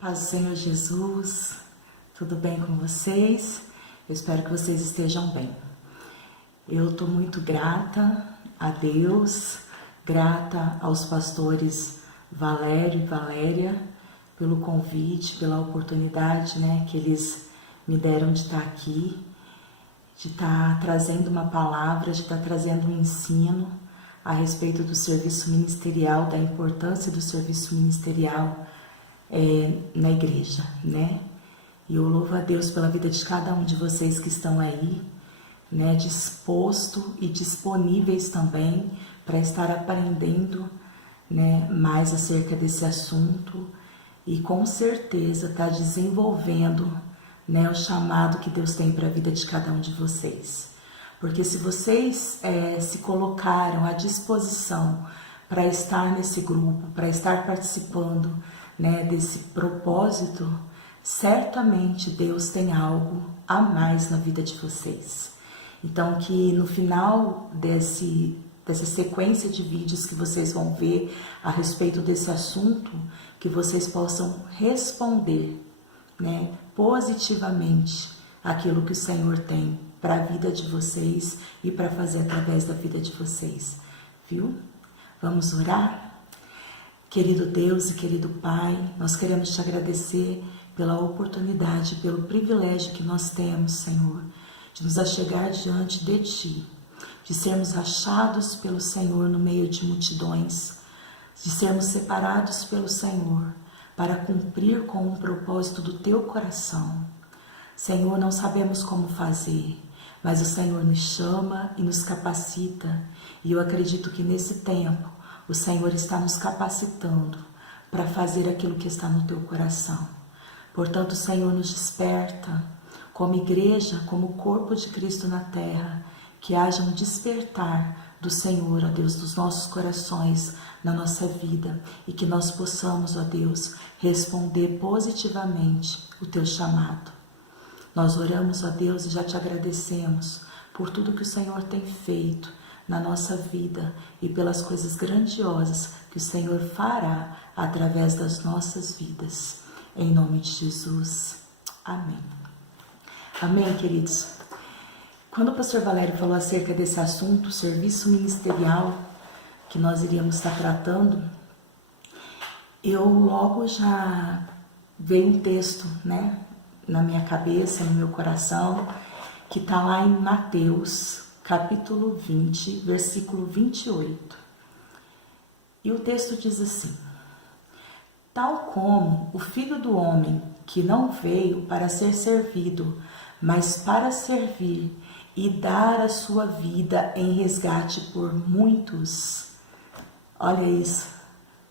Paz do Senhor Jesus, tudo bem com vocês? Eu espero que vocês estejam bem. Eu estou muito grata a Deus, grata aos pastores Valério e Valéria pelo convite, pela oportunidade, que eles me deram de estar aqui, de estar trazendo uma palavra, de estar trazendo um ensino a respeito do serviço ministerial, da importância do serviço ministerial na igreja, E eu louvo a Deus pela vida de cada um de vocês que estão aí, disposto e disponíveis também para estar aprendendo, mais acerca desse assunto e com certeza tá desenvolvendo, o chamado que Deus tem para a vida de cada um de vocês. Porque se vocês se colocaram à disposição para estar nesse grupo, para estar participando, desse propósito, certamente Deus tem algo a mais na vida de vocês. Então que no final dessa sequência de vídeos que vocês vão ver a respeito desse assunto, que vocês possam responder, positivamente aquilo que o Senhor tem para a vida de vocês e para fazer através da vida de vocês, viu? Vamos orar? Querido Deus e querido Pai, nós queremos te agradecer pela oportunidade, pelo privilégio que nós temos, Senhor, de nos achegar diante de Ti, de sermos achados pelo Senhor no meio de multidões, de sermos separados pelo Senhor para cumprir com o propósito do Teu coração. Senhor, não sabemos como fazer, mas o Senhor nos chama e nos capacita, e eu acredito que nesse tempo o Senhor está nos capacitando para fazer aquilo que está no Teu coração. Portanto, o Senhor nos desperta como igreja, como corpo de Cristo na terra, que haja um despertar do Senhor, ó Deus, dos nossos corações na nossa vida e que nós possamos, ó Deus, responder positivamente o Teu chamado. Nós oramos, ó Deus, e já te agradecemos por tudo que o Senhor tem feito na nossa vida e pelas coisas grandiosas que o Senhor fará através das nossas vidas. Em nome de Jesus. Amém. Amém, queridos? Quando o pastor Valério falou acerca desse assunto, serviço ministerial, que nós iríamos estar tratando, eu logo já veio um texto, na minha cabeça, no meu coração, que está lá em Mateus, capítulo 20, versículo 28. E o texto diz assim: tal como o Filho do Homem, que não veio para ser servido, mas para servir e dar a sua vida em resgate por muitos. Olha isso,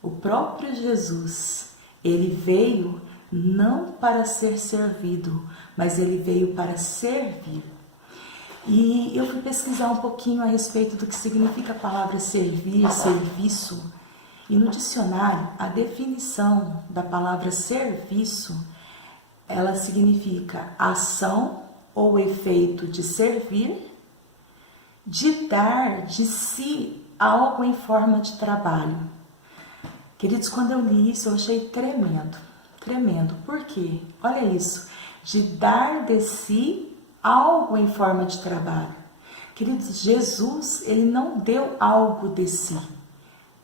o próprio Jesus, ele veio não para ser servido, mas ele veio para servir. E eu fui pesquisar um pouquinho a respeito do que significa a palavra servir, serviço. E no dicionário, a definição da palavra serviço, ela significa ação ou efeito de servir, de dar de si algo em forma de trabalho. Queridos, quando eu li isso, eu achei tremendo, tremendo. Por quê? Olha isso, de dar de si algo em forma de trabalho. Queridos, Jesus, ele não deu algo de si.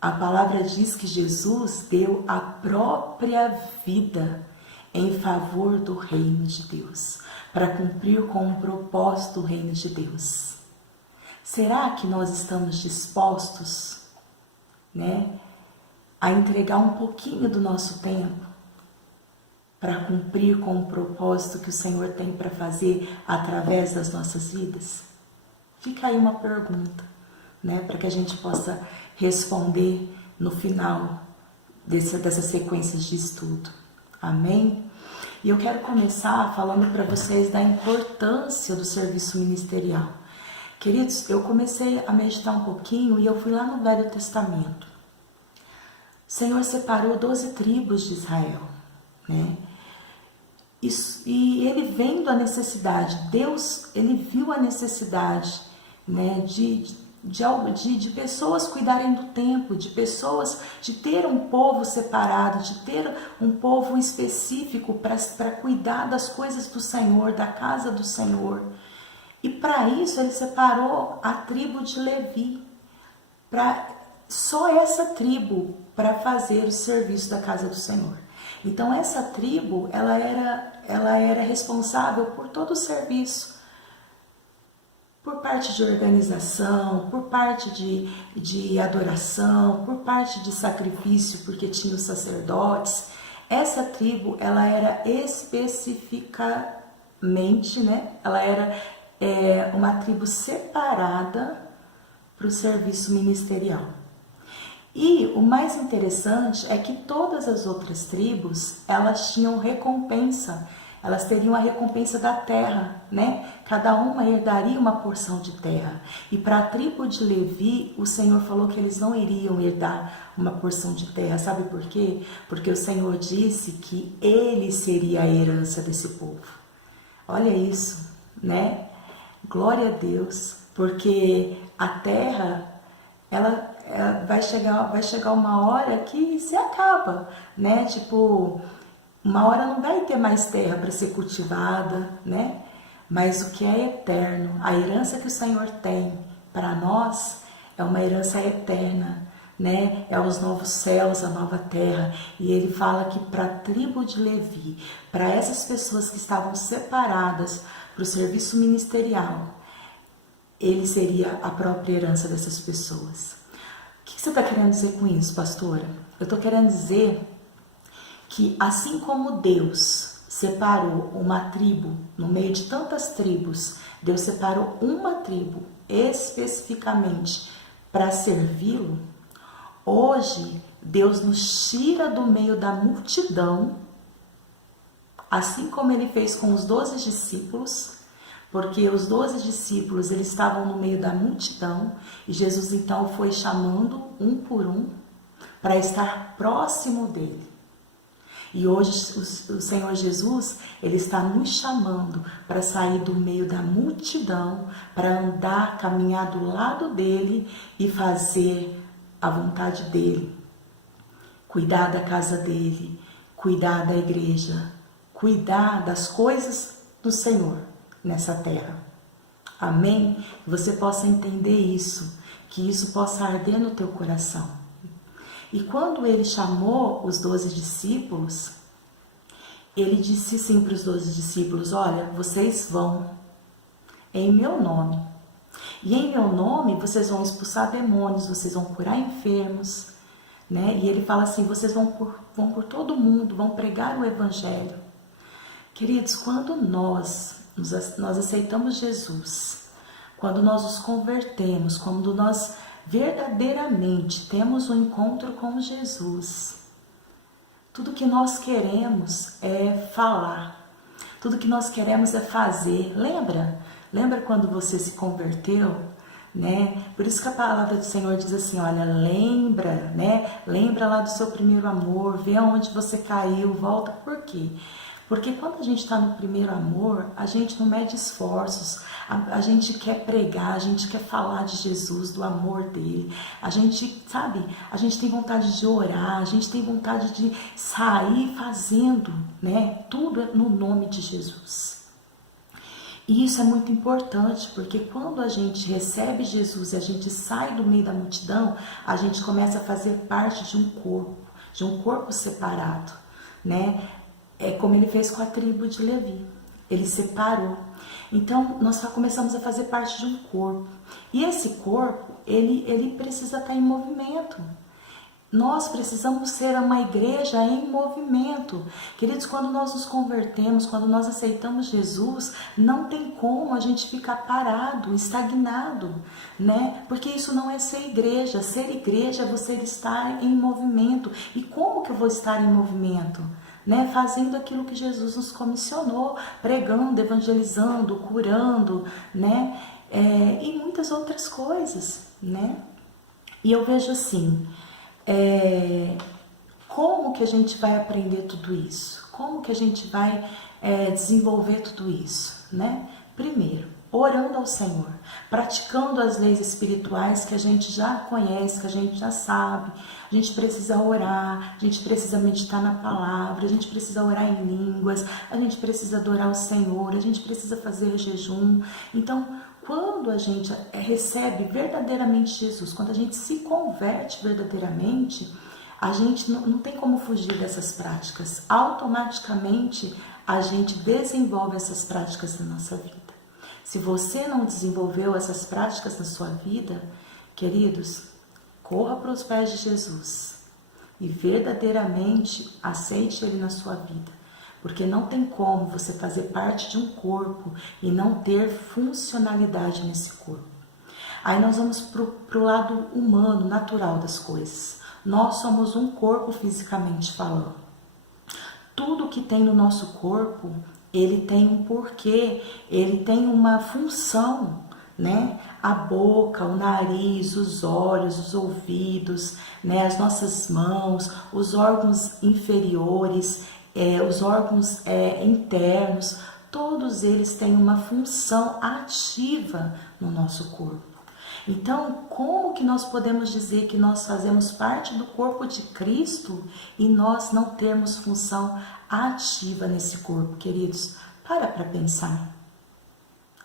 A palavra diz que Jesus deu a própria vida em favor do reino de Deus, para cumprir com o propósito do reino de Deus. Será que nós estamos dispostos, a entregar um pouquinho do nosso tempo para cumprir com o propósito que o Senhor tem para fazer através das nossas vidas? Fica aí uma pergunta, para que a gente possa responder no final dessas sequências de estudo. Amém? E eu quero começar falando para vocês da importância do serviço ministerial. Queridos, eu comecei a meditar um pouquinho e eu fui lá no Velho Testamento. O Senhor separou 12 tribos de Israel, E ele vendo a necessidade, Deus, ele viu a necessidade, de pessoas cuidarem do templo, de pessoas, de ter um povo separado, de ter um povo específico para cuidar das coisas do Senhor, da casa do Senhor. E para isso ele separou a tribo de Levi, para só essa tribo para fazer o serviço da casa do Senhor. Então essa tribo, ela era responsável por todo o serviço, por parte de organização, por parte de adoração, por parte de sacrifício, porque tinha os sacerdotes. Essa tribo, ela era especificamente, né? Ela era uma tribo separada para o serviço ministerial. E o mais interessante é que todas as outras tribos, elas tinham recompensa. Elas teriam a recompensa da terra, né? Cada uma herdaria uma porção de terra. E para a tribo de Levi, o Senhor falou que eles não iriam herdar uma porção de terra. Sabe por quê? Porque o Senhor disse que ele seria a herança desse povo. Olha isso, né? Glória a Deus, porque a terra, ela vai chegar uma hora que se acaba, né? Tipo, uma hora não vai ter mais terra para ser cultivada, né? Mas o que é eterno, a herança que o Senhor tem para nós é uma herança eterna, né? É os novos céus, a nova terra. E ele fala que para a tribo de Levi, para essas pessoas que estavam separadas para o serviço ministerial, ele seria a própria herança dessas pessoas. O que você está querendo dizer com isso, pastora? Eu estou querendo dizer que assim como Deus separou uma tribo, no meio de tantas tribos, Deus separou uma tribo especificamente para servi-lo, hoje Deus nos tira do meio da multidão, assim como ele fez com os 12 discípulos, porque os 12 discípulos, eles estavam no meio da multidão, e Jesus então foi chamando um por um para estar próximo dele. E hoje o Senhor Jesus, ele está nos chamando para sair do meio da multidão, para andar, caminhar do lado dele e fazer a vontade dele. Cuidar da casa dele, cuidar da igreja, cuidar das coisas do Senhor nessa terra. Amém? Que você possa entender isso, que isso possa arder no teu coração. E quando ele chamou os 12 discípulos, ele disse sim para os 12 discípulos: olha, vocês vão em meu nome. E em meu nome vocês vão expulsar demônios, vocês vão curar enfermos, né? E ele fala assim: vocês vão por todo mundo, vão pregar o evangelho. Queridos, quando nós aceitamos Jesus, quando nós nos convertemos, quando nós verdadeiramente temos um encontro com Jesus, tudo que nós queremos é falar, tudo que nós queremos é fazer. Lembra quando você se converteu, né? Por isso que a palavra do Senhor diz assim: olha, lembra, né? Lembra lá do seu primeiro amor, vê aonde você caiu, volta. Por quê? Porque quando a gente está no primeiro amor, a gente não mede esforços, a gente quer pregar, a gente quer falar de Jesus, do amor dele, a gente, sabe, a gente tem vontade de orar, a gente tem vontade de sair fazendo, né, tudo no nome de Jesus. E isso é muito importante, porque quando a gente recebe Jesus e a gente sai do meio da multidão, a gente começa a fazer parte de um corpo separado, né? É como ele fez com a tribo de Levi, ele separou. Então nós começamos a fazer parte de um corpo, e esse corpo, ele precisa estar em movimento. Nós precisamos ser uma igreja em movimento. Queridos, quando nós nos convertemos, quando nós aceitamos Jesus, não tem como a gente ficar parado, estagnado, né? Porque isso não é ser igreja. Ser igreja é você estar em movimento. E como que eu vou estar em movimento? Né, fazendo aquilo que Jesus nos comissionou, pregando, evangelizando, curando, né, e muitas outras coisas, né? E eu vejo assim, como que a gente vai aprender tudo isso? Como que a gente vai desenvolver tudo isso, né? Primeiro, orando ao Senhor, praticando as leis espirituais que a gente já conhece, que a gente já sabe. A gente precisa orar, a gente precisa meditar na palavra, a gente precisa orar em línguas, a gente precisa adorar o Senhor, a gente precisa fazer jejum. Então, quando a gente recebe verdadeiramente Jesus, quando a gente se converte verdadeiramente, a gente não tem como fugir dessas práticas. Automaticamente, a gente desenvolve essas práticas na nossa vida. Se você não desenvolveu essas práticas na sua vida, queridos, corra para os pés de Jesus e verdadeiramente aceite Ele na sua vida. Porque não tem como você fazer parte de um corpo e não ter funcionalidade nesse corpo. Aí nós vamos para o lado humano, natural das coisas. Nós somos um corpo fisicamente falando. Tudo que tem no nosso corpo, ele tem um porquê, ele tem uma função, né? A boca, o nariz, os olhos, os ouvidos, né? As nossas mãos, os órgãos inferiores, os órgãos internos, todos eles têm uma função ativa no nosso corpo. Então, como que nós podemos dizer que nós fazemos parte do corpo de Cristo e nós não temos função ativa nesse corpo, queridos? Para pensar.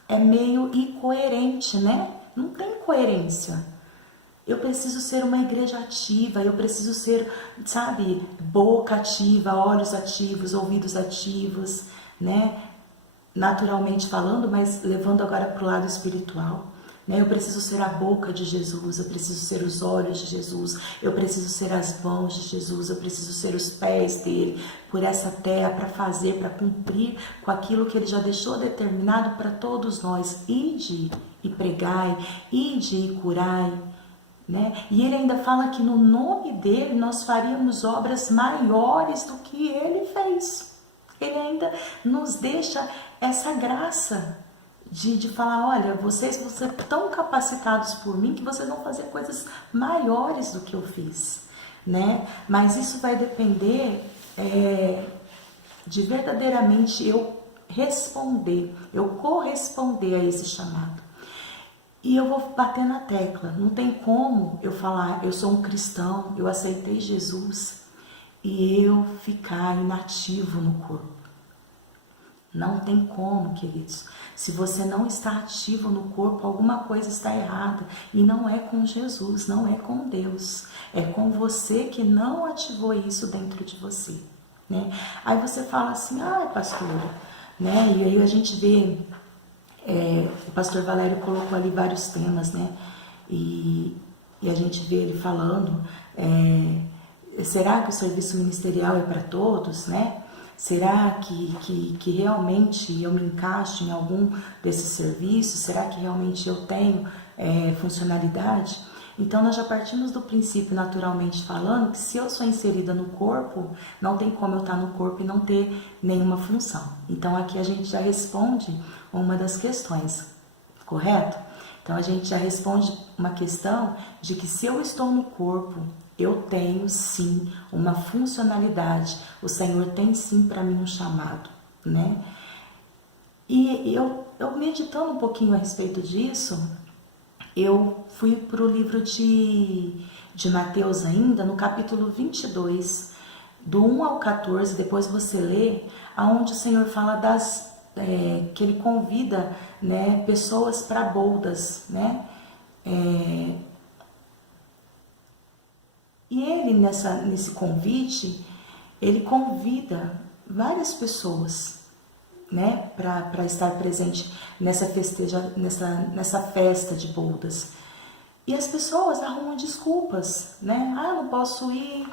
É meio incoerente, né? Não tem coerência. Eu preciso ser uma igreja ativa, eu preciso ser, sabe, boca ativa, olhos ativos, ouvidos ativos, né? Naturalmente falando, mas levando agora para o lado espiritual. Eu preciso ser a boca de Jesus, eu preciso ser os olhos de Jesus, eu preciso ser as mãos de Jesus, eu preciso ser os pés dele por essa terra para fazer, para cumprir com aquilo que ele já deixou determinado para todos nós. Ide e pregai, ide e curai. Né? E ele ainda fala que no nome dele nós faríamos obras maiores do que ele fez. Ele ainda nos deixa essa graça de falar, olha, vocês vão ser tão capacitados por mim que vocês vão fazer coisas maiores do que eu fiz, né? Mas isso vai depender de verdadeiramente eu responder, eu corresponder a esse chamado. E eu vou bater na tecla, não tem como eu falar, eu sou um cristão, eu aceitei Jesus e eu ficar inativo no corpo. Não tem como, queridos. Se você não está ativo no corpo, alguma coisa está errada. E não é com Jesus, não é com Deus. É com você que não ativou isso dentro de você. Né? Aí você fala assim, pastora, né? E aí a gente vê, o pastor Valério colocou ali vários temas, né? E a gente vê ele falando, será que o serviço ministerial é para todos, né? Será que realmente eu me encaixo em algum desses serviços? Será que realmente eu tenho funcionalidade? Então, nós já partimos do princípio, naturalmente falando, que se eu sou inserida no corpo, não tem como eu estar no corpo e não ter nenhuma função. Então, aqui a gente já responde uma das questões, correto? Então, a gente já responde uma questão de que se eu estou no corpo, eu tenho sim uma funcionalidade, o Senhor tem sim para mim um chamado, né? E eu meditando um pouquinho a respeito disso, eu fui para o livro de Mateus ainda, no capítulo 22, do 1 ao 14, depois você lê, aonde o Senhor fala que Ele convida, né, pessoas para bodas, né? E ele, nesse convite, ele convida várias pessoas, né, para estar presente nessa festa de bodas. E as pessoas arrumam desculpas, né? Eu não posso ir,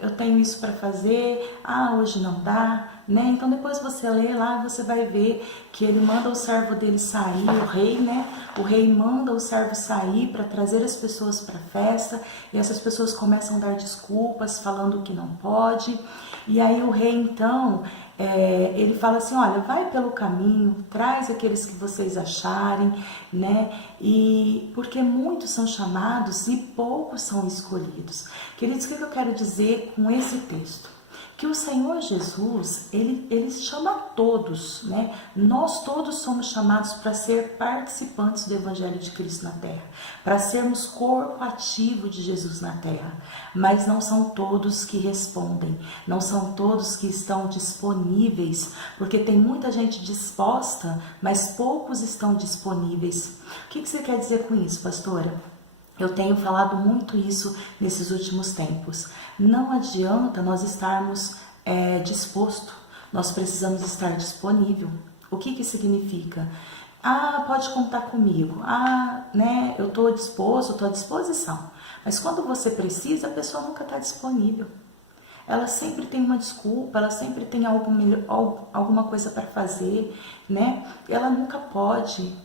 eu tenho isso para fazer, hoje não dá, né? Então depois você lê lá, você vai ver que ele manda o servo dele sair, o rei, né? O rei manda o servo sair para trazer as pessoas para a festa, e essas pessoas começam a dar desculpas, falando que não pode. E aí o rei então, ele fala assim, olha, vai pelo caminho, traz aqueles que vocês acharem, né? E porque muitos são chamados e poucos são escolhidos. Queridos, o que eu quero dizer com esse texto? Que o Senhor Jesus, ele chama a todos, né? Nós todos somos chamados para ser participantes do Evangelho de Cristo na Terra, para sermos corpo ativo de Jesus na Terra, mas não são todos que respondem, não são todos que estão disponíveis, porque tem muita gente disposta, mas poucos estão disponíveis. O que você quer dizer com isso, pastora? Eu tenho falado muito isso nesses últimos tempos. Não adianta nós estarmos disposto, nós precisamos estar disponível. O que significa? Pode contar comigo. Né, eu estou disposto, estou à disposição. Mas quando você precisa, a pessoa nunca está disponível. Ela sempre tem uma desculpa, ela sempre tem alguma coisa para fazer, né? Ela nunca pode.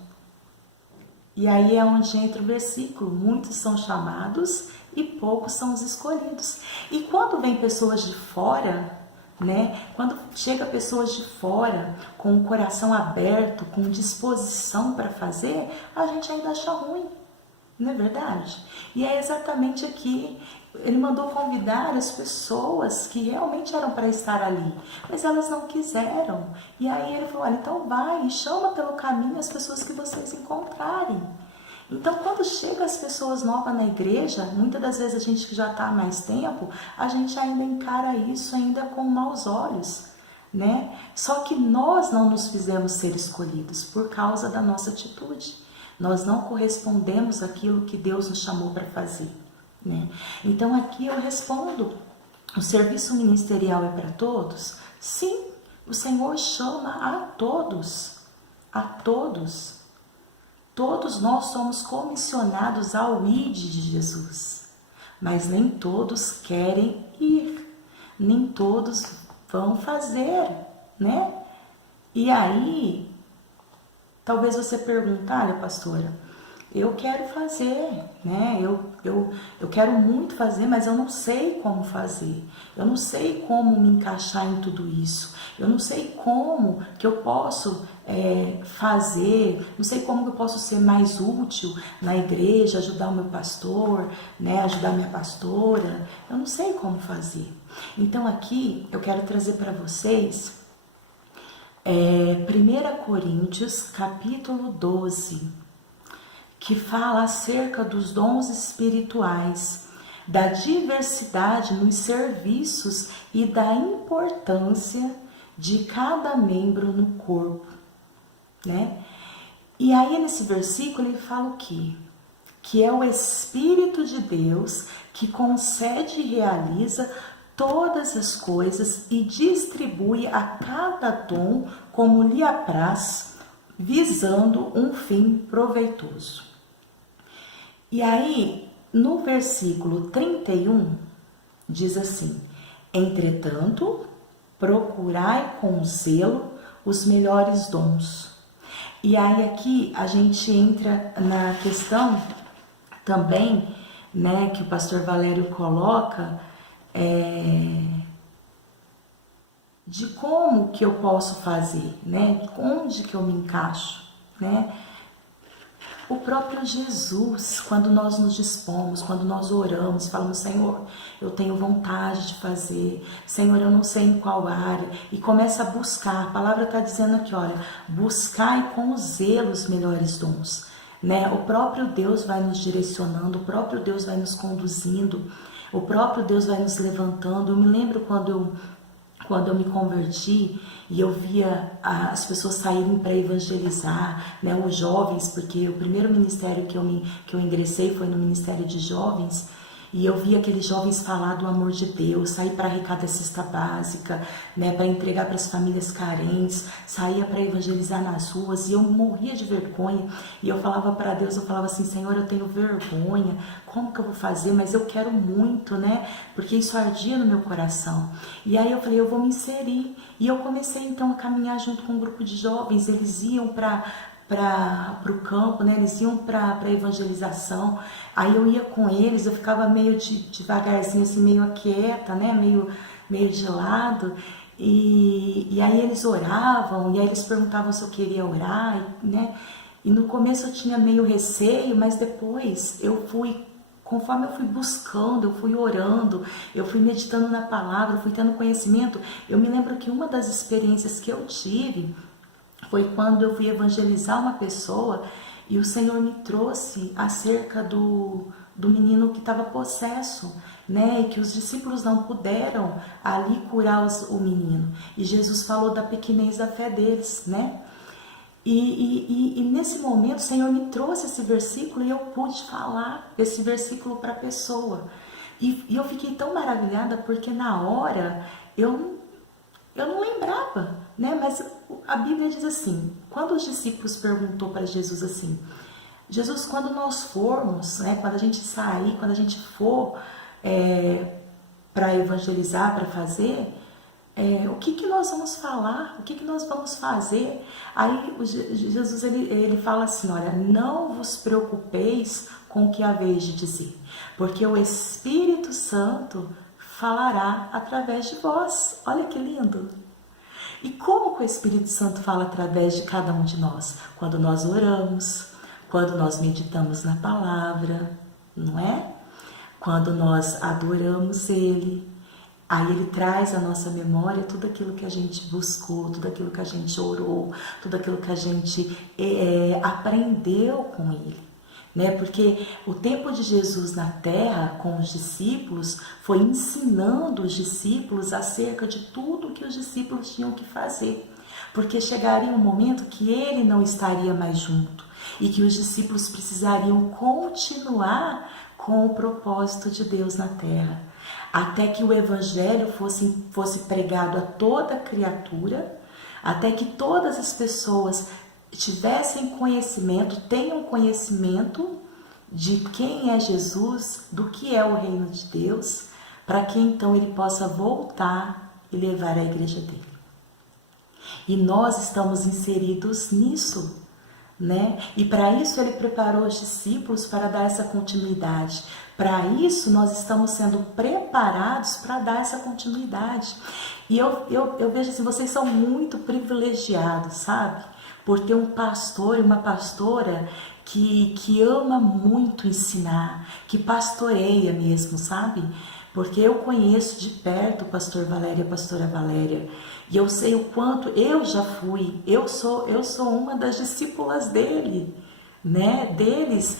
E aí é onde entra o versículo, muitos são chamados e poucos são os escolhidos. E quando vem pessoas de fora, né? Quando chega pessoas de fora com o coração aberto, com disposição para fazer, a gente ainda acha ruim, não é verdade? E é exatamente aqui, ele mandou convidar as pessoas que realmente eram para estar ali, mas elas não quiseram. E aí ele falou, olha, então vai e chama pelo caminho as pessoas que vocês encontrarem. Então, quando chegam as pessoas novas na igreja, muitas das vezes a gente que já está há mais tempo, a gente ainda encara isso ainda com maus olhos, né? Só que nós não nos fizemos ser escolhidos por causa da nossa atitude. Nós não correspondemos àquilo que Deus nos chamou para fazer, né? Então, aqui eu respondo, o serviço ministerial é para todos? Sim, o Senhor chama a todos, a todos. Todos nós somos comissionados ao ID de Jesus, mas nem todos querem ir, nem todos vão fazer, né? E aí, talvez você pergunte, olha, pastora, eu quero fazer, né? Eu quero muito fazer, mas eu não sei como fazer. Eu não sei como me encaixar em tudo isso. Eu não sei como que eu posso fazer, não sei como que eu posso ser mais útil na igreja, ajudar o meu pastor, né? Ajudar a minha pastora. Eu não sei como fazer. Então aqui eu quero trazer para vocês 1 Coríntios capítulo 12, que fala acerca dos dons espirituais, da diversidade nos serviços e da importância de cada membro no corpo, né? E aí nesse versículo ele fala o quê? Que é o Espírito de Deus que concede e realiza todas as coisas e distribui a cada dom como lhe apraz, visando um fim proveitoso. E aí, no versículo 31, diz assim: entretanto, procurai com zelo os melhores dons. E aí aqui a gente entra na questão também, né, que o pastor Valério coloca, de como que eu posso fazer, né, onde que eu me encaixo, né? O próprio Jesus, quando nós nos dispomos, quando nós oramos, falamos, Senhor, eu tenho vontade de fazer, Senhor, eu não sei em qual área, e começa a buscar, a palavra está dizendo aqui, olha, buscai com zelo os melhores dons, né? O próprio Deus vai nos direcionando, o próprio Deus vai nos conduzindo, o próprio Deus vai nos levantando. Eu me lembro quando eu me converti e eu via as pessoas saírem para evangelizar, né, os jovens, porque o primeiro ministério que eu ingressei foi no Ministério de Jovens, e eu via aqueles jovens falar do amor de Deus, sair para arrecadar a cesta básica, né, para entregar para as famílias carentes, saía para evangelizar nas ruas, e eu morria de vergonha, e eu falava para Deus, eu falava assim, Senhor, eu tenho vergonha, como que eu vou fazer? Mas eu quero muito, né, porque isso ardia no meu coração. E aí eu falei, eu vou me inserir, e eu comecei então a caminhar junto com um grupo de jovens, eles iam para o campo, né? Eles iam para evangelização, aí eu ia com eles, eu ficava meio devagarzinho, assim, meio quieta, né? Meio de lado, e aí eles oravam, e aí eles perguntavam se eu queria orar, né? E no começo eu tinha meio receio, mas depois eu fui conforme eu fui buscando, eu fui orando, eu fui meditando na palavra, eu fui tendo conhecimento, eu me lembro que uma das experiências que eu tive foi quando eu fui evangelizar uma pessoa e o Senhor me trouxe acerca do menino que estava possesso, né? E que os discípulos não puderam ali curar o menino. E Jesus falou da pequenez da fé deles, né? E nesse momento o Senhor me trouxe esse versículo e eu pude falar esse versículo para a pessoa. E eu fiquei tão maravilhada porque na hora eu não lembrava, né? Mas a Bíblia diz assim, quando os discípulos perguntou para Jesus assim, Jesus, quando nós formos, né? Quando a gente sair, quando a gente for para evangelizar, para fazer, o que nós vamos falar? O que nós vamos fazer? Aí Jesus ele fala assim, olha, não vos preocupeis com o que haveis de dizer, porque o Espírito Santo falará através de vós. Olha que lindo! E como que o Espírito Santo fala através de cada um de nós? Quando nós oramos, quando nós meditamos na palavra, não é? Quando nós adoramos Ele, aí Ele traz à nossa memória tudo aquilo que a gente buscou, tudo aquilo que a gente orou, tudo aquilo que a gente aprendeu com Ele. Né? Porque o tempo de Jesus na terra com os discípulos foi ensinando os discípulos acerca de tudo que os discípulos tinham que fazer. Porque chegaria um momento que Ele não estaria mais junto e que os discípulos precisariam continuar com o propósito de Deus na terra, até que o Evangelho fosse pregado a toda criatura, até que todas as pessoas tivessem conhecimento, tenham conhecimento de quem é Jesus, do que é o reino de Deus, para que então Ele possa voltar e levar a igreja dele. E nós estamos inseridos nisso, né? E para isso Ele preparou os discípulos para dar essa continuidade. Para isso nós estamos sendo preparados para dar essa continuidade. E eu vejo assim, vocês são muito privilegiados, sabe? Por ter um pastor e uma pastora que ama muito ensinar, que pastoreia mesmo, sabe? Porque eu conheço de perto o pastor Valério e a pastora Valéria, e eu sei o quanto eu já fui, eu sou uma das discípulas dele, né? Deles.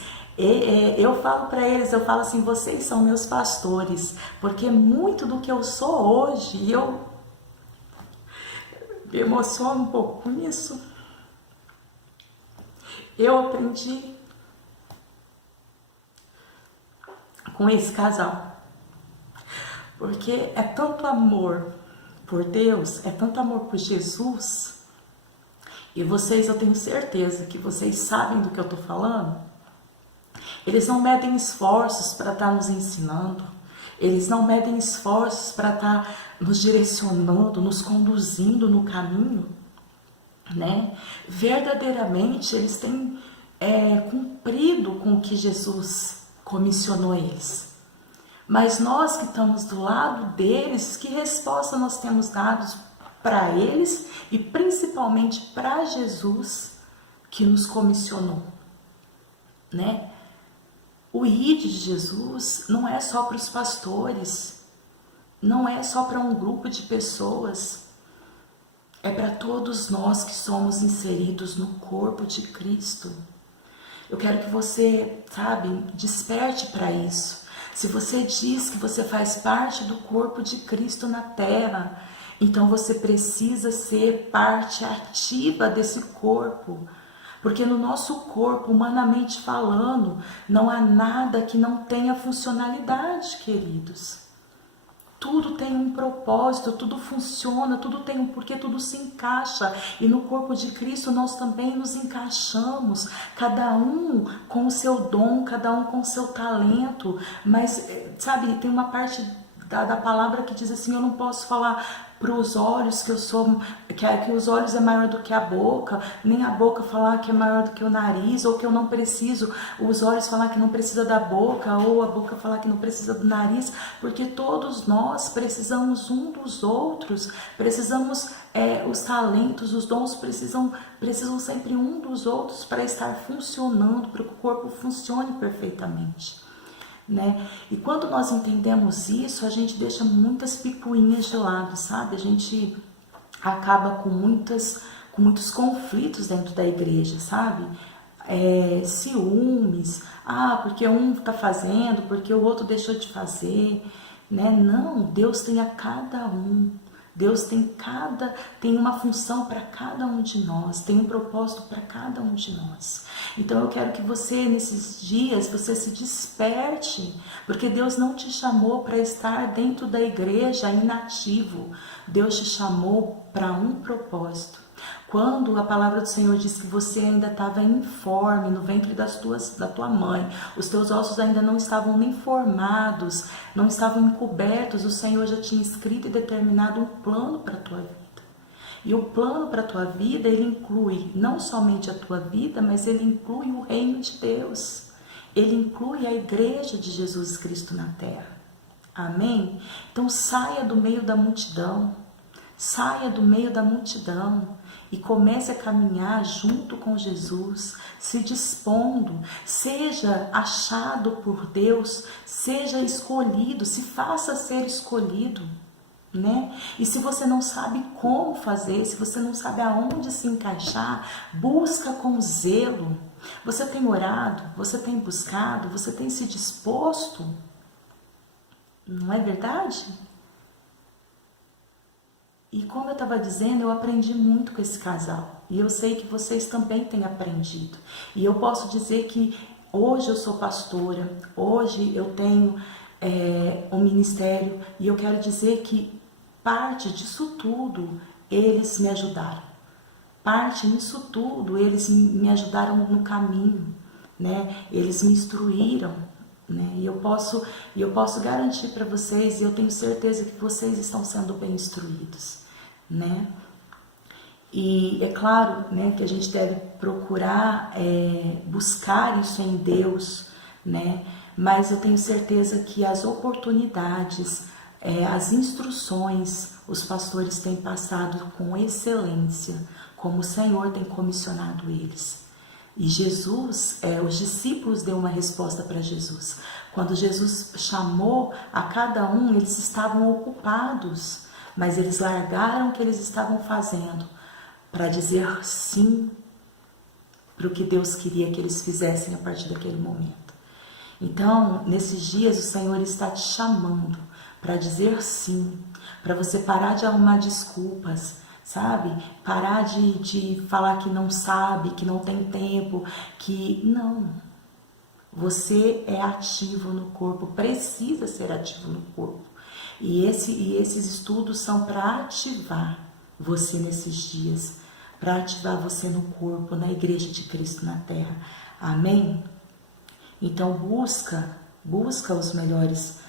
Eu falo para eles, eu falo assim, vocês são meus pastores, porque muito do que eu sou hoje, e eu me emociono um pouco com isso, eu aprendi com esse casal, porque é tanto amor por Deus, é tanto amor por Jesus, e vocês, eu tenho certeza que vocês sabem do que eu estou falando. Eles não medem esforços para estar nos ensinando, eles não medem esforços para estar nos direcionando, nos conduzindo no caminho, né? Verdadeiramente eles têm cumprido com o que Jesus comissionou eles. Mas nós que estamos do lado deles, que resposta nós temos dado para eles e principalmente para Jesus que nos comissionou, né? O ID de Jesus não é só para os pastores, não é só para um grupo de pessoas, é para todos nós que somos inseridos no corpo de Cristo. Eu quero que você, sabe, desperte para isso. Se você diz que você faz parte do corpo de Cristo na terra, então você precisa ser parte ativa desse corpo. Porque no nosso corpo, humanamente falando, não há nada que não tenha funcionalidade, queridos. Tudo tem um propósito, tudo funciona, tudo tem um porquê, tudo se encaixa. E no corpo de Cristo nós também nos encaixamos, cada um com o seu dom, cada um com o seu talento. Mas, sabe, tem uma parte da palavra que diz assim, eu não posso falar para os olhos que que os olhos é maior do que a boca, nem a boca falar que é maior do que o nariz, ou que eu não preciso, os olhos falar que não precisa da boca, ou a boca falar que não precisa do nariz, porque todos nós precisamos um dos outros, precisamos, os talentos, os dons precisam sempre um dos outros para estar funcionando, para que o corpo funcione perfeitamente. né? E quando nós entendemos isso, a gente deixa muitas picuinhas de lado, sabe? A gente acaba com muitos conflitos dentro da igreja, sabe? Ciúmes, porque um está fazendo, porque o outro deixou de fazer, né? Não, Deus tem a cada um. Deus tem uma função para cada um de nós, tem um propósito para cada um de nós. Então eu quero que você, nesses dias, você se desperte, porque Deus não te chamou para estar dentro da igreja inativo. Deus te chamou para um propósito. Quando a palavra do Senhor diz que você ainda estava informe no ventre da tua mãe, os teus ossos ainda não estavam nem formados, não estavam encobertos, o Senhor já tinha escrito e determinado um plano para a tua vida. E o plano para a tua vida, ele inclui não somente a tua vida, mas ele inclui o reino de Deus. Ele inclui a igreja de Jesus Cristo na terra. Amém? Então saia do meio da multidão. Saia do meio da multidão e comece a caminhar junto com Jesus, se dispondo, seja achado por Deus, seja escolhido, se faça ser escolhido, né? E se você não sabe como fazer, se você não sabe aonde se encaixar, busca com zelo. Você tem orado, você tem buscado, você tem se disposto, não é verdade? E como eu estava dizendo, eu aprendi muito com esse casal. E eu sei que vocês também têm aprendido. E eu posso dizer que hoje eu sou pastora, hoje eu tenho um ministério. E eu quero dizer que parte disso tudo, eles me ajudaram. Parte nisso tudo, eles me ajudaram no caminho, né? Eles me instruíram, né? E eu posso garantir para vocês, e eu tenho certeza que vocês estão sendo bem instruídos, né? E é claro, né, que a gente deve procurar buscar isso em Deus, né? Mas eu tenho certeza que as oportunidades, as instruções, os pastores têm passado com excelência, como o Senhor tem comissionado eles. E Jesus, os discípulos deu uma resposta para Jesus. Quando Jesus chamou a cada um, eles estavam ocupados, mas eles largaram o que eles estavam fazendo para dizer sim para o que Deus queria que eles fizessem a partir daquele momento. Então, nesses dias, o Senhor está te chamando para dizer sim, para você parar de arrumar desculpas, sabe? Parar de falar que não sabe, que não tem tempo, que não. Você é ativo no corpo, precisa ser ativo no corpo. E esses estudos são para ativar você nesses dias, para ativar você no corpo, na igreja de Cristo na terra. Amém? Então busca os melhores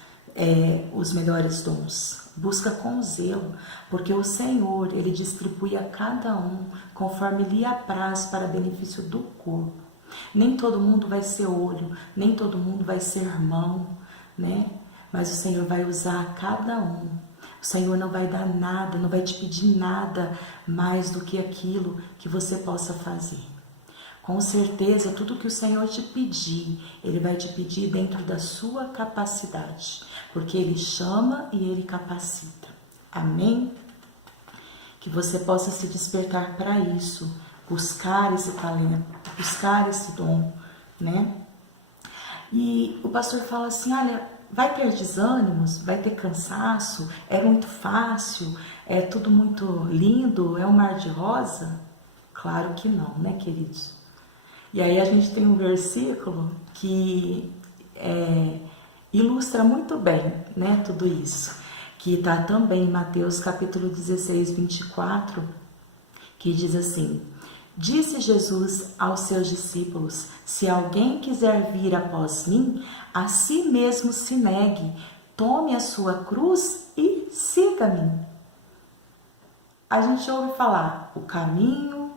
dons. Busca com zelo, porque o Senhor, Ele distribui a cada um conforme lhe apraz para benefício do corpo. Nem todo mundo vai ser olho, nem todo mundo vai ser mão, né? Mas o Senhor vai usar cada um. O Senhor não vai dar nada, não vai te pedir nada mais do que aquilo que você possa fazer. Com certeza, tudo que o Senhor te pedir, Ele vai te pedir dentro da sua capacidade, porque Ele chama e Ele capacita. Amém? Que você possa se despertar para isso, buscar esse talento, buscar esse dom, né? E o pastor fala assim, olha, vai ter desânimos, vai ter cansaço, é muito fácil, é tudo muito lindo, é um mar de rosa? Claro que não, né, queridos? E aí a gente tem um versículo que ilustra muito bem, né, tudo isso, que está também em Mateus capítulo 16, 24, que diz assim: Disse Jesus aos seus discípulos, se alguém quiser vir após mim, a si mesmo se negue, tome a sua cruz e siga-me. A gente ouve falar, o caminho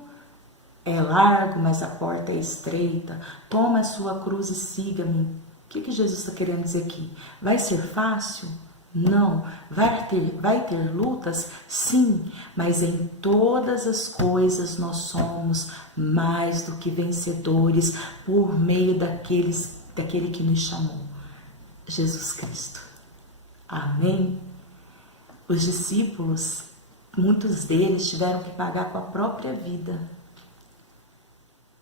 é largo, mas a porta é estreita. Toma a sua cruz e siga-me. O que Jesus está querendo dizer aqui? Vai ser fácil? Não. Vai ter lutas? Sim. Mas em todas as coisas nós somos mais do que vencedores por meio daquele que nos chamou. Jesus Cristo. Amém? Os discípulos, muitos deles tiveram que pagar com a própria vida.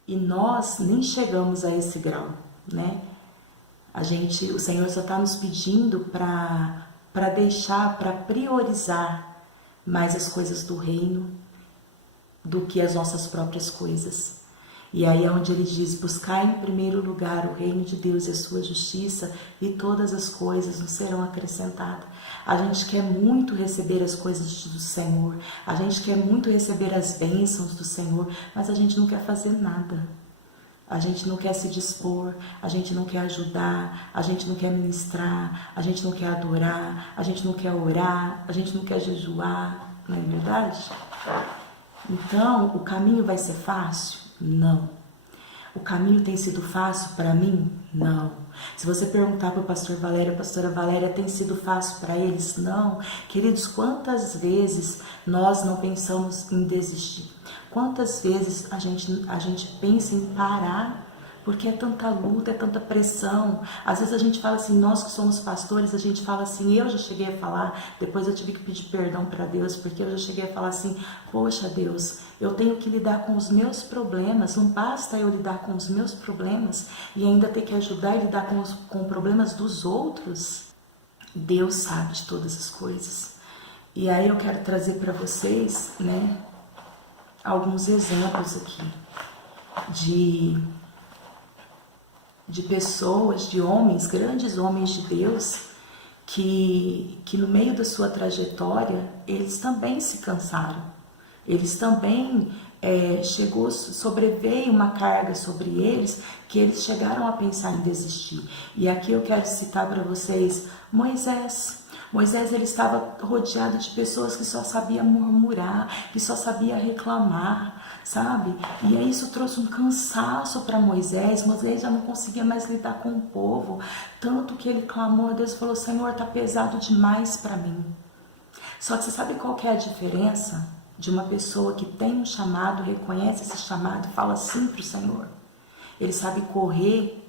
E nós nem chegamos a esse grau, né? O Senhor só está nos pedindo para deixar, para priorizar mais as coisas do reino do que as nossas próprias coisas. E aí é onde ele diz: buscar em primeiro lugar o reino de Deus e a sua justiça, e todas as coisas nos serão acrescentadas. A gente quer muito receber as coisas do Senhor, a gente quer muito receber as bênçãos do Senhor, mas a gente não quer fazer nada. A gente não quer se dispor, a gente não quer ajudar, a gente não quer ministrar, a gente não quer adorar, a gente não quer orar, a gente não quer jejuar, não é verdade? Então, o caminho vai ser fácil? Não. O caminho tem sido fácil para mim? Não. Se você perguntar para o pastor Valério, a pastora Valéria, tem sido fácil para eles? Não. Queridos, quantas vezes nós não pensamos em desistir? Quantas vezes a gente pensa em parar, porque é tanta luta, é tanta pressão. Às vezes a gente fala assim, nós que somos pastores, a gente fala assim, eu já cheguei a falar, depois eu tive que pedir perdão para Deus, porque eu já cheguei a falar assim, poxa Deus, eu tenho que lidar com os meus problemas, não basta eu lidar com os meus problemas e ainda ter que ajudar e lidar com problemas dos outros. Deus sabe de todas as coisas. E aí eu quero trazer para vocês, né, alguns exemplos aqui de pessoas, de homens, grandes homens de Deus, que no meio da sua trajetória, eles também se cansaram. Eles também sobreveio uma carga sobre eles, que eles chegaram a pensar em desistir. E aqui eu quero citar para vocês Moisés. Moisés, ele estava rodeado de pessoas que só sabiam murmurar, que só sabiam reclamar, sabe? E aí isso trouxe um cansaço para Moisés. Moisés já não conseguia mais lidar com o povo, tanto que ele clamou a Deus e falou, Senhor, está pesado demais para mim. Só que você sabe qual que é a diferença de uma pessoa que tem um chamado, reconhece esse chamado e fala sim para o Senhor? Ele sabe correr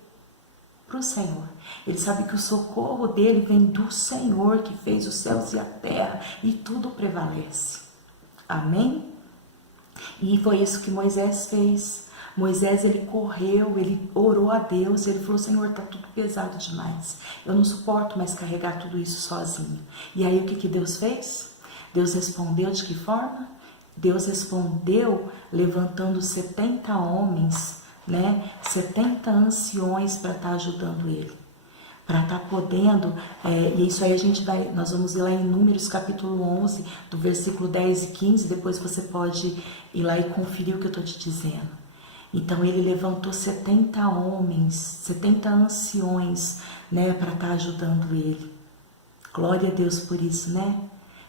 para o Senhor. Ele sabe que o socorro dele vem do Senhor, que fez os céus e a terra, e tudo prevalece. Amém? E foi isso que Moisés fez. Moisés, ele correu, ele orou a Deus, ele falou, Senhor, está tudo pesado demais. Eu não suporto mais carregar tudo isso sozinho. E aí o que Deus fez? Deus respondeu de que forma? Deus respondeu levantando 70 homens, né, 70 anciões para estar ajudando ele, para estar podendo, e isso aí nós vamos ir lá em Números capítulo 11, do versículo 10 e 15, depois você pode ir lá e conferir o que eu estou te dizendo. Então ele levantou 70 homens, 70 anciões, né, para estar ajudando ele. Glória a Deus por isso, né?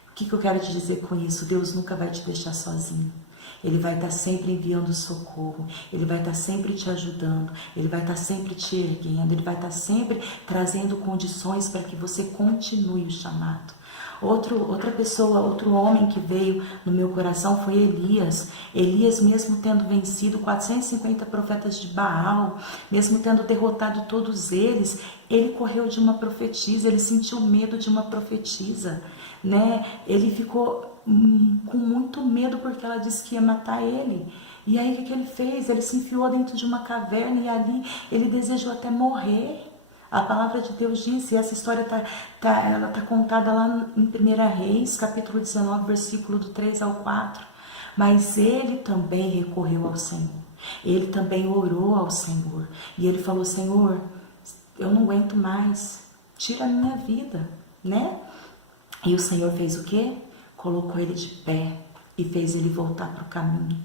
O que eu quero te dizer com isso? Deus nunca vai te deixar sozinho. Ele vai estar sempre enviando socorro, Ele vai estar sempre te ajudando, Ele vai estar sempre te erguendo, Ele vai estar sempre trazendo condições para que você continue o chamado. Outra pessoa, outro homem que veio no meu coração foi Elias. Elias, mesmo tendo vencido 450 profetas de Baal, mesmo tendo derrotado todos eles, ele correu de uma profetisa, ele sentiu medo de uma profetisa, né? Ele ficou com muito medo porque ela disse que ia matar ele. E aí o que ele fez? Ele se enfiou dentro de uma caverna e ali ele desejou até morrer. A palavra de Deus diz, e essa história ela tá contada lá em 1 Reis, capítulo 19, versículo do 3 ao 4. Mas ele também recorreu ao Senhor. Ele também orou ao Senhor. E ele falou, Senhor, eu não aguento mais, tira a minha vida, né? E o Senhor fez o quê? Colocou ele de pé e fez ele voltar para o caminho.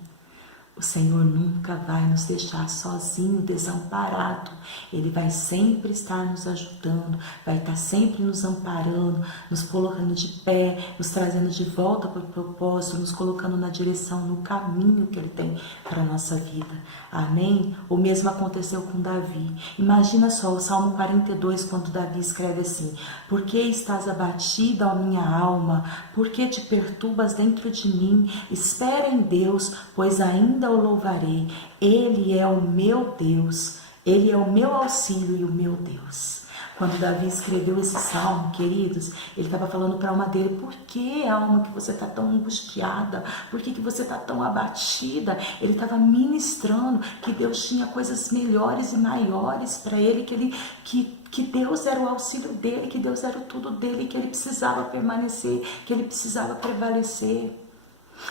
O Senhor nunca vai nos deixar sozinho, desamparado. Ele vai sempre estar nos ajudando, vai estar sempre nos amparando, nos colocando de pé, nos trazendo de volta para o propósito, nos colocando na direção, no caminho que Ele tem para a nossa vida. Amém? O mesmo aconteceu com Davi. Imagina só o Salmo 42, quando Davi escreve assim: por que estás abatida, ó minha alma? Por que te perturbas dentro de mim? Espera em Deus, pois ainda o louvarei. Ele é o meu Deus, Ele é o meu auxílio e o meu Deus. Quando Davi escreveu esse salmo, queridos, ele estava falando para a alma dele: por que, alma, que você está tão angustiada? Por que você está tão abatida? Ele estava ministrando que Deus tinha coisas melhores e maiores para ele, que Deus era o auxílio dele, que Deus era o tudo dele, que ele precisava permanecer, que ele precisava prevalecer.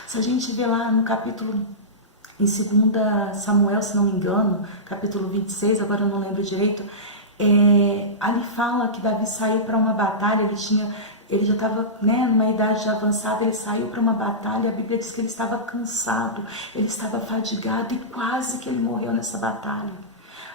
Se a gente vê lá no capítulo, em 2 Samuel, se não me engano, capítulo 26, agora eu não lembro direito, ali fala que Davi saiu para uma batalha, ele já estava, né, numa idade já avançada, ele saiu para uma batalha, a Bíblia diz que ele estava cansado, ele estava fadigado e quase que ele morreu nessa batalha.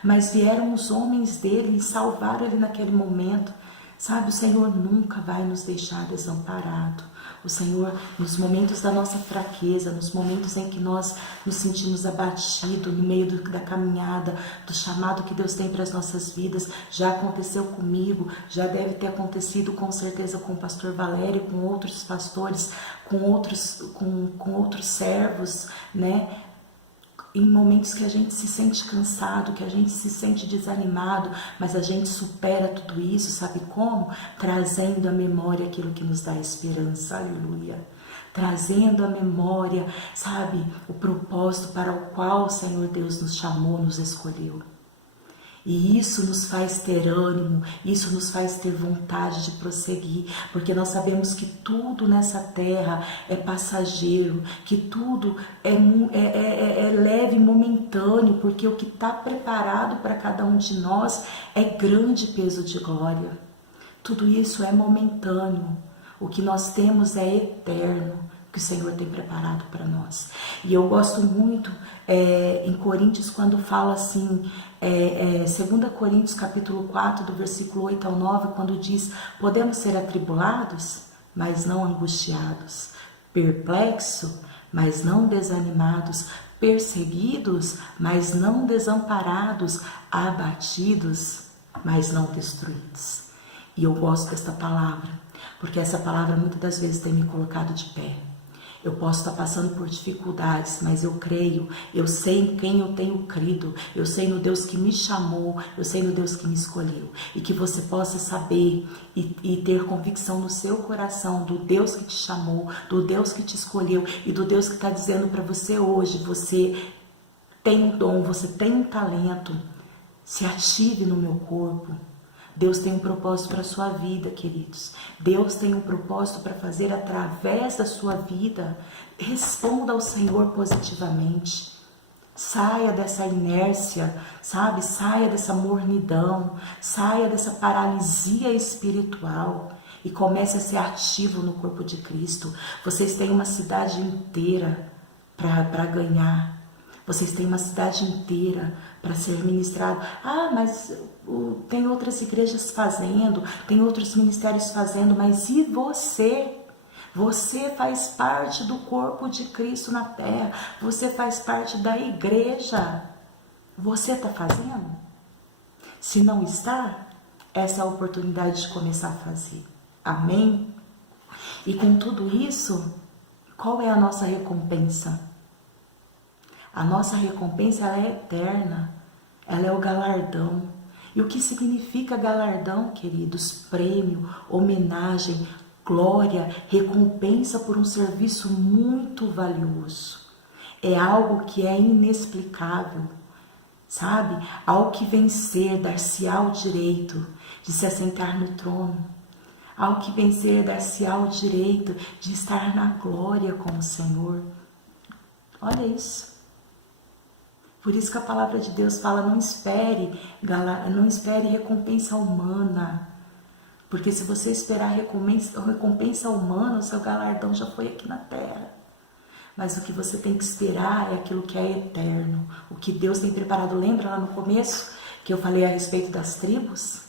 Mas vieram os homens dele e salvaram ele naquele momento. Sabe, o Senhor nunca vai nos deixar desamparado. O Senhor, nos momentos da nossa fraqueza, nos momentos em que nós nos sentimos abatidos, no meio da caminhada, do chamado que Deus tem para as nossas vidas, já aconteceu comigo, já deve ter acontecido com certeza com o pastor Valério, com outros pastores, com outros servos, né? Em momentos que a gente se sente cansado, que a gente se sente desanimado, mas a gente supera tudo isso, sabe como? Trazendo à memória aquilo que nos dá esperança, aleluia. Trazendo à memória, sabe, o propósito para o qual o Senhor Deus nos chamou, nos escolheu. E isso nos faz ter ânimo, isso nos faz ter vontade de prosseguir, porque nós sabemos que tudo nessa terra é passageiro, que tudo é leve e momentâneo, porque o que está preparado para cada um de nós é grande peso de glória. Tudo isso é momentâneo, o que nós temos é eterno, que o Senhor tem preparado para nós. E eu gosto muito em Coríntios quando fala assim, 2 Coríntios capítulo 4, do versículo 8 ao 9, quando diz: podemos ser atribulados, mas não angustiados, perplexos, mas não desanimados, perseguidos, mas não desamparados, abatidos, mas não destruídos. E eu gosto desta palavra, porque essa palavra muitas das vezes tem me colocado de pé. Eu posso estar passando por dificuldades, mas eu creio, eu sei em quem eu tenho crido, eu sei no Deus que me chamou, eu sei no Deus que me escolheu. E que você possa saber e ter convicção no seu coração do Deus que te chamou, do Deus que te escolheu e do Deus que está dizendo para você hoje: você tem um dom, você tem um talento, se ative no meu corpo. Deus tem um propósito para a sua vida, queridos. Deus tem um propósito para fazer através da sua vida. Responda ao Senhor positivamente. Saia dessa inércia, sabe? Saia dessa mornidão, saia dessa paralisia espiritual e comece a ser ativo no corpo de Cristo. Vocês têm uma cidade inteira para ganhar. Vocês têm uma cidade inteira para ser ministrado. Ah, mas tem outras igrejas fazendo, tem outros ministérios fazendo, mas e você? Você faz parte do corpo de Cristo na terra. Você faz parte da igreja. Você está fazendo? Se não está, essa é a oportunidade de começar a fazer. Amém? E com tudo isso, qual é a nossa recompensa? A nossa recompensa, ela é eterna, ela é o galardão. E o que significa galardão, queridos? Prêmio, homenagem, glória, recompensa por um serviço muito valioso. É algo que é inexplicável, sabe? Ao que vencer, dar-se-á o direito de se assentar no trono. Ao que vencer, dar-se-á o direito de estar na glória com o Senhor. Olha isso. Por isso que a palavra de Deus fala: não espere recompensa humana. Porque se você esperar recompensa humana, o seu galardão já foi aqui na terra. Mas o que você tem que esperar é aquilo que é eterno. O que Deus tem preparado. Lembra lá no começo que eu falei a respeito das tribos?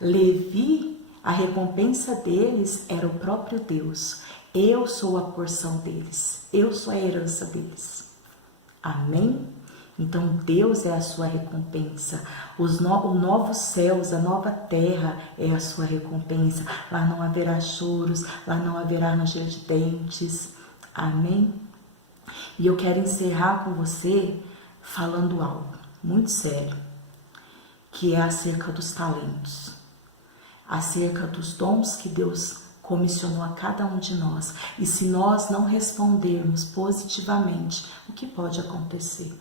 Levi, a recompensa deles era o próprio Deus. Eu sou a porção deles. Eu sou a herança deles. Amém? Então Deus é a sua recompensa. Os novos céus, a nova terra é a sua recompensa. Lá não haverá choros, lá não haverá ranger de dentes. Amém? E eu quero encerrar com você falando algo muito sério, que é acerca dos talentos. acerca dos dons que Deus comissionou a cada um de nós. E se nós não respondermos positivamente, o que pode acontecer?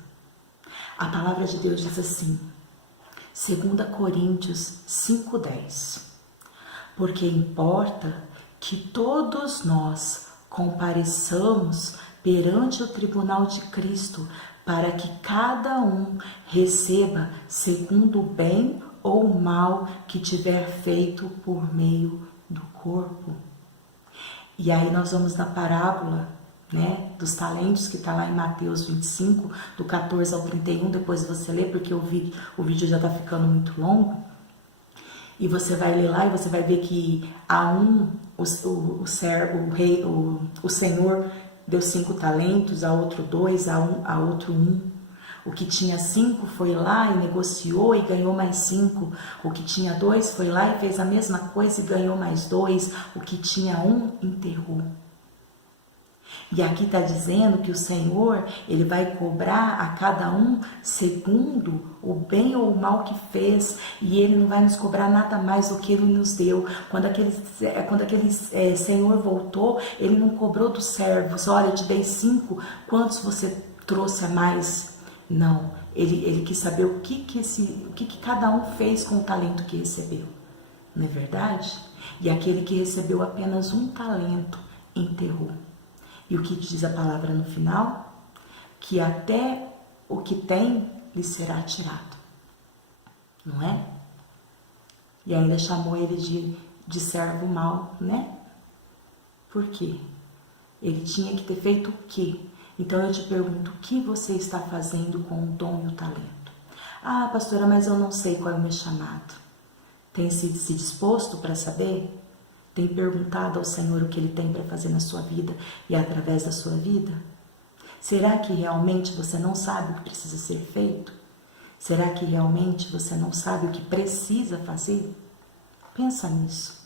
A palavra de Deus diz assim, 2 Coríntios 5:10, porque importa que todos nós compareçamos perante o tribunal de Cristo, para que cada um receba segundo o bem ou o mal que tiver feito por meio do corpo. E aí nós vamos na parábola, né, dos talentos, que está lá em Mateus 25, do 14 ao 31, depois você lê, porque o vídeo já está ficando muito longo, e você vai ler lá e você vai ver que a o Senhor deu 5 talentos, a outro 2, a outro 1. O que tinha 5 foi lá e negociou e ganhou mais 5. O que tinha 2 foi lá e fez a mesma coisa e ganhou mais 2. O que tinha 1 enterrou. E aqui está dizendo que o Senhor, Ele vai cobrar a cada um segundo o bem ou o mal que fez, e Ele não vai nos cobrar nada mais do que Ele nos deu. Quando aquele Senhor voltou, Ele não cobrou dos servos, olha, eu te dei 5, quantos você trouxe a mais? Não, ele quis saber o que cada um fez com o talento que recebeu, não é verdade? E aquele que recebeu apenas 1 talento enterrou. E o que diz a palavra no final? Que até o que tem lhe será tirado, não é? E ainda chamou ele de servo mau, né? Por quê? Ele tinha que ter feito o quê? Então eu te pergunto, o que você está fazendo com o dom e o talento? Ah, pastora, mas eu não sei qual é o meu chamado. Tem se disposto para saber? Tem perguntado ao Senhor o que Ele tem para fazer na sua vida e através da sua vida? Será que realmente você não sabe o que precisa ser feito? Será que realmente você não sabe o que precisa fazer? Pensa nisso.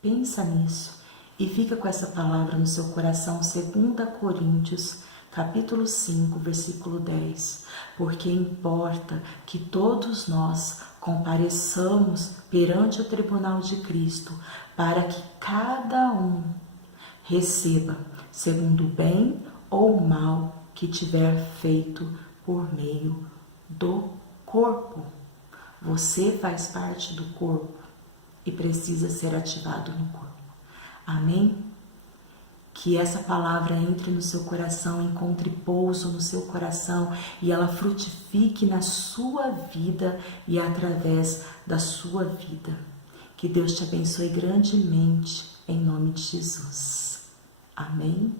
Pensa nisso. E fica com essa palavra no seu coração, 2 Coríntios, capítulo 5, versículo 10. Porque importa que todos nós compareçamos perante o tribunal de Cristo, para que cada um receba segundo o bem ou o mal que tiver feito por meio do corpo. Você faz parte do corpo e precisa ser ativado no corpo. Amém? Que essa palavra entre no seu coração, encontre pouso no seu coração e ela frutifique na sua vida e através da sua vida. Que Deus te abençoe grandemente, em nome de Jesus. Amém?